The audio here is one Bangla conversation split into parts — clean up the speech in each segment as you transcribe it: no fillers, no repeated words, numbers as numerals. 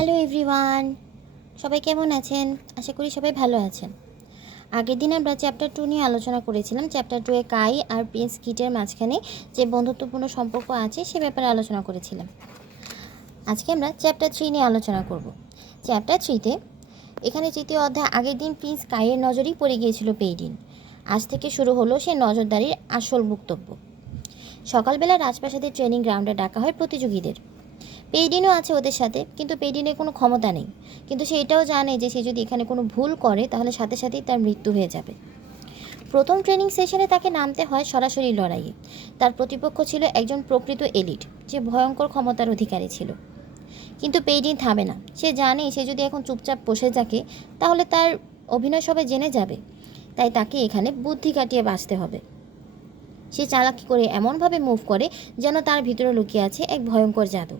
হ্যালো এভরিওয়ান, সবাই কেমন আছেন? আশা করি সবাই ভালো আছেন। আগের দিন আমরা চ্যাপ্টার 2 নিয়ে আলোচনা করেছিলাম। চ্যাপ্টার 2 এ কাই আর প্রিন্স কিটের মাঝখানে যে বন্ধুত্বপূর্ণ সম্পর্ক আছে সে ব্যাপারে আলোচনা করেছিলাম। আজকে আমরা চ্যাপ্টার 3 নিয়ে আলোচনা করব। চ্যাপ্টার 3তে এখানে তৃতীয় অধ্যায় আগের দিন প্রিন্স কাইয়ের নজরেই পড়ে গিয়েছিল পেইডিন। আজ থেকে শুরু হলো সে নজরদারির আসল বক্তব্য। সকালবেলা রাজপ্রাসাদের ট্রেনিং গ্রাউন্ডে ডাকা হয় প্রতিযোগীদের। পেইডিনও আছে ওদের সাথে, কিন্তু পেইডিনের কোনো ক্ষমতা নেই। কিন্তু সে এটাও জানে যে সে যদি এখানে কোনো ভুল করে তাহলে সাথে সাথেই তার মৃত্যু হয়ে যাবে। প্রথম ট্রেনিং সেশনে তাকে নামতে হয় সরাসরি লড়াইয়ে। তার প্রতিপক্ষ ছিল একজন প্রকৃত এলিট, যে ভয়ঙ্কর ক্ষমতার অধিকারী ছিল। কিন্তু পেইডিন থামে না। সে জানে সে যদি এখন চুপচাপ বসে থাকে তাহলে তার অভিনয় সবাই জেনে যাবে। তাই তাকে এখানে বুদ্ধি কাটিয়ে বাঁচতে হবে। সে চালাকি করে এমনভাবে মুভ করে যেন তার ভিতরে লুকিয়ে আছে এক ভয়ঙ্কর জাদু।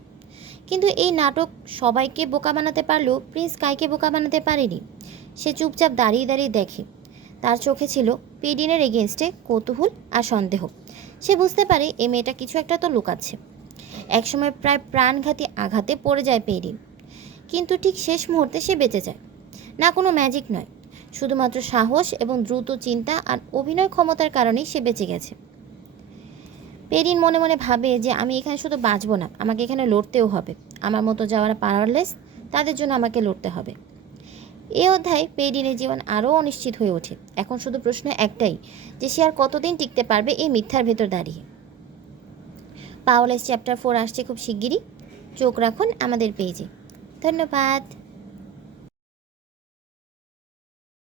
কিন্তু এই নাটক সবাইকে বোকা বানাতে পারলেও প্রিন্স কাইকে বোকা বানাতে পারেনি। সে চুপচাপ দাঁড়িয়ে দাঁড়িয়ে দেখে। তার চোখে ছিল পেইডিনের এগেনস্টে কৌতূহল আর সন্দেহ। সে বুঝতে পারে এই মেয়েটা কিছু একটা তো লুকাচ্ছে। একসময় প্রায় প্রাণঘাতী আঘাতে পড়ে যায় পেইডিন, কিন্তু ঠিক শেষ মুহূর্তে সে বেঁচে যায়। না কোনো ম্যাজিক নয়, শুধুমাত্র সাহস এবং দ্রুত চিন্তা আর অভিনয় ক্ষমতার কারণেই সে বেঁচে গেছে। পেরিন মনে মনে ভাবে যে আমি এখানে শুধু বাঁচবো না, আমাকে এখানে লড়তেও হবে। আমার মতো যাওয়ারা পাওয়ারলেস, তাদের জন্য আমাকে লড়তে হবে। এই অধ্যায়ে পেরিনের জীবন আরও অনিশ্চিত হয়ে ওঠে। এখন শুধু প্রশ্ন একটাই, যে সে আর কতদিন টিকতে পারবে এই মিথ্যার ভেতর দাঁড়িয়ে। পাওয়ারলেস চ্যাপ্টার 4 আসছে খুব শিগগিরই। চোখ রাখুন আমাদের পেজে। ধন্যবাদ।